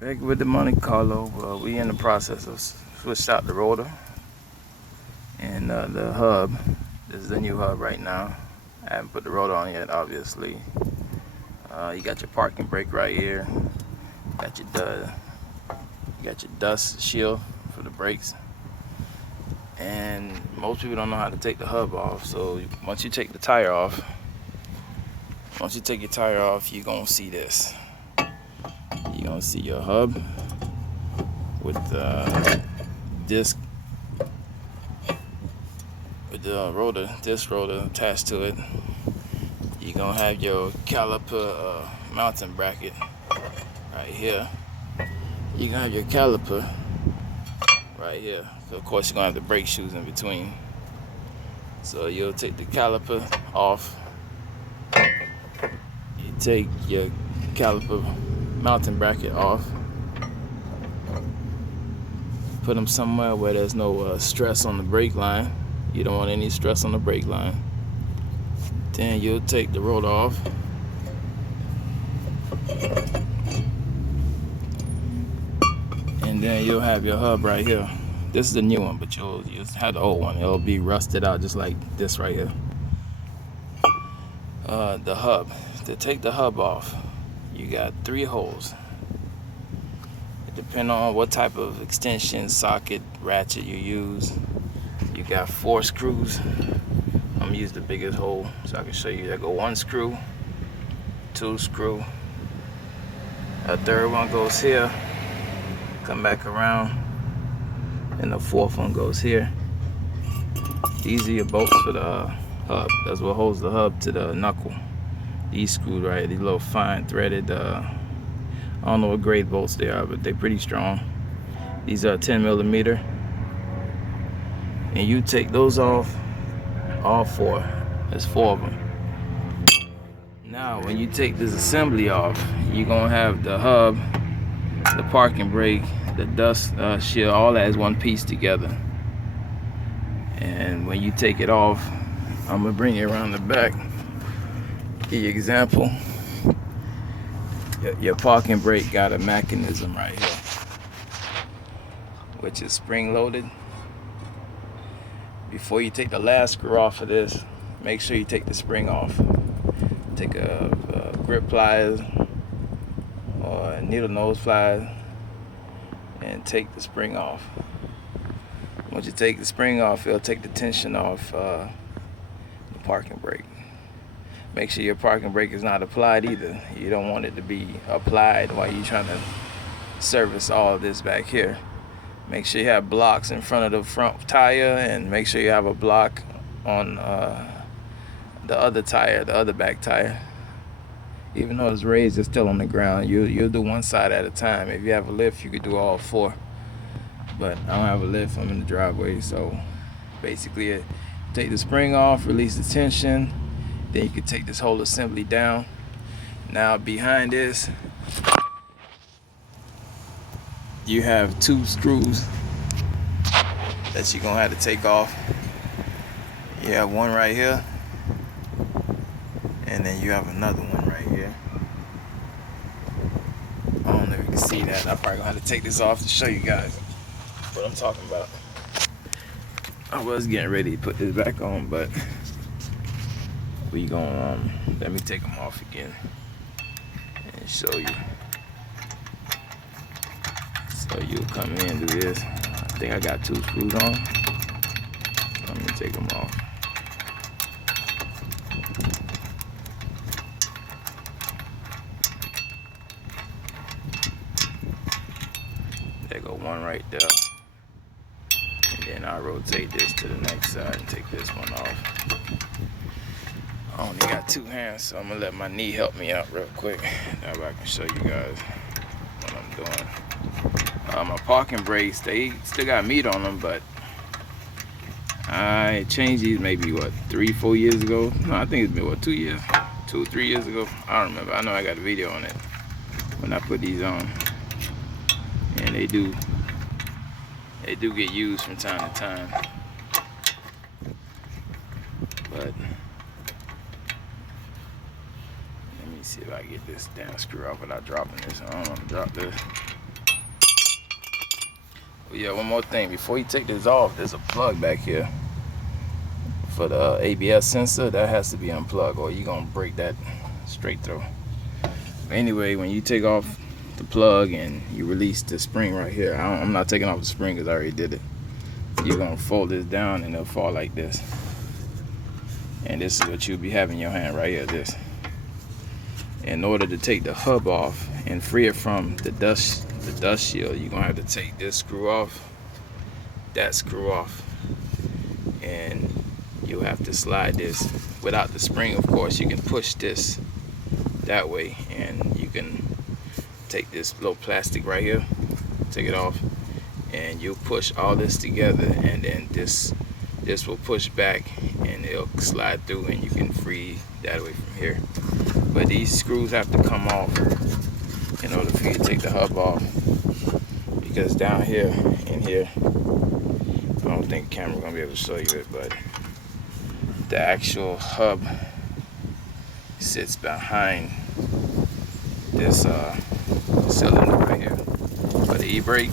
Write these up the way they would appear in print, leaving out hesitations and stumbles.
Back with the Monte Carlo, we in the process of switched out the rotor and the hub. This is the new hub right now. I haven't put the rotor on yet, obviously. You got your parking brake right here. Got your you got your dust shield for the brakes. And most people don't know how to take the hub off. So once you take the tire off, you're gonna see this. You're gonna see your hub with the disc, with the disc rotor attached to it. You're gonna have your caliper mounting bracket right here. You're gonna have your caliper right here. So of course you're gonna have the brake shoes in between. So you'll take the caliper off. You take your caliper mounting bracket off. Put them somewhere where there's no stress on the brake line. You don't want any stress on the brake line. Then you'll take the rotor off. And then you'll have your hub right here. This is the new one, but you'll have the old one. It'll be rusted out just like this right here. The hub. To take the hub off, you got 3 holes. Depending on what type of extension, socket, ratchet you use, you got 4 screws. I'm gonna use the biggest hole so I can show you. There go 1 screw, 2 screw, a 3rd one goes here, come back around, and the 4th one goes here. These are your bolts for the hub. That's what holds the hub to the knuckle. These screws right, these little fine threaded, I don't know what grade bolts they are, but they're pretty strong. These are 10 millimeter. And you take those off, all 4. There's 4 of them. Now, when you take this assembly off, you're gonna have the hub, the parking brake, the dust shield, all that is one piece together. And when you take it off, I'm gonna bring it around the back. Give you an example. Your parking brake got a mechanism right here, which is spring loaded. Before you take the last screw off of this, make sure you take the spring off. Take a grip pliers or a needle nose pliers and take the spring off. Once you take the spring off, it'll take the tension off the parking brake. Make sure your parking brake is not applied either. You don't want it to be applied while you're trying to service all of this back here. Make sure you have blocks in front of the front tire, and make sure you have a block on the other tire, the other back tire. Even though it's raised, it's still on the ground. You'll do one side at a time. If you have a lift, you could do all 4. But I don't have a lift, I'm in the driveway. So basically, take the spring off, release the tension. Then you can take this whole assembly down. Now behind this, you have 2 screws that you're gonna have to take off. You have one right here, and then you have another one right here. I don't know if you can see that. I'm probably gonna have to take this off to show you guys what I'm talking about. I was getting ready to put this back on, but we gonna let me take them off again and show you. So you'll come in and do this. I think I got 2 screws on. So let me take them off. There go one right there. And then I'll rotate this to the next side and take this one off. I only got 2 hands, so I'm gonna let my knee help me out real quick. That way I can show you guys what I'm doing. My parking brakes, they still got meat on them, but I changed these maybe, what, 3-4 years ago? No, I think it's been, what, 2 years? 2 or 3 years ago? I don't remember. I know I got a video on it when I put these on. And they do get used from time to time. But let me see if I get this damn screw off without dropping this. I don't want to drop this. Yeah, one more thing. Before you take this off, there's a plug back here for the ABS sensor. That has to be unplugged or you're going to break that straight through. Anyway, when you take off the plug and you release the spring right here, I'm not taking off the spring because I already did it. You're going to fold this down and it'll fall like this. And this is what you'll be having in your hand right here, this. In order to take the hub off and free it from the dust shield, you're gonna have to take this screw off, that screw off, and you'll have to slide this. Without the spring, of course, you can push this that way, and you can take this little plastic right here, take it off, and you'll push all this together, and then this will push back and it'll slide through, and you can free that away from here. But these screws have to come off in order for you to take the hub off, because down here in here, I don't think the camera's gonna be able to show you it, but the actual hub sits behind this cylinder right here for the e-brake.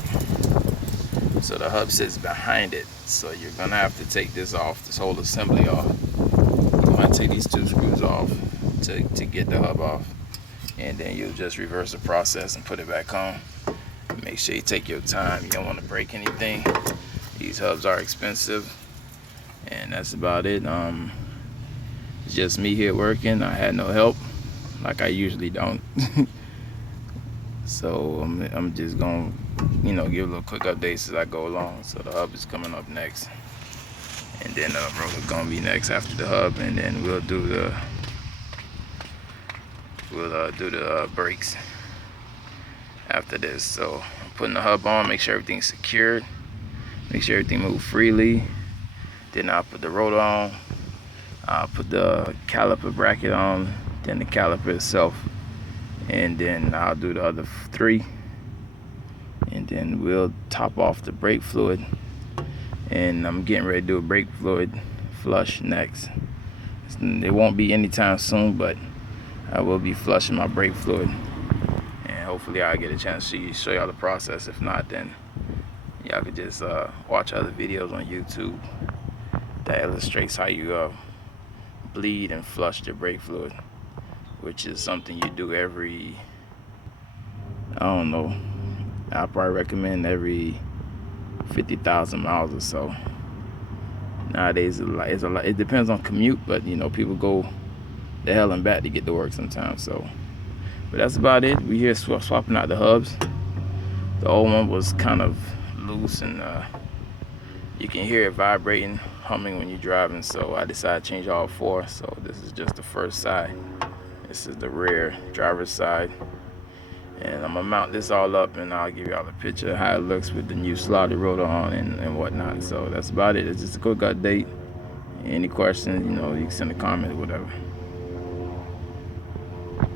So the hub sits behind it, so you're gonna have to take this off, this whole assembly off. You're gonna take these two screws off to get the hub off, and then you'll just reverse the process and put it back on. Make sure you take your time. You don't want to break anything. These hubs are expensive, and that's about it. It's just me here working. I had no help, like I usually don't. So I'm just gonna, give a little quick updates as I go along. So the hub is coming up next, and then the rotor's gonna be next after the hub, and then we'll do the brakes after this. So I'm putting the hub on, make sure everything's secured, make sure everything moves freely. Then I'll put the rotor on, I'll put the caliper bracket on, then the caliper itself, and then I'll do the other three, and then we'll top off the brake fluid. And I'm getting ready to do a brake fluid flush next. It won't be anytime soon, but I will be flushing my brake fluid, and hopefully I'll get a chance to show y'all the process. If not, then y'all could just watch other videos on YouTube that illustrates how you bleed and flush the brake fluid, which is something you do every, I don't know, I'll probably recommend every 50,000 miles or so. Nowadays it's a lot. It depends on commute, but people go the hell and back to get to work sometimes. So, but that's about it. We here swapping out the hubs. The old one was kind of loose, and you can hear it vibrating, humming when you're driving. So I decided to change all four. So this is just the first side. This is the rear driver's side, and I'm gonna mount this all up, and I'll give y'all a picture of how it looks with the new slotted rotor on and whatnot. So that's about it. It's just a quick update. Any questions, you can send a comment or whatever.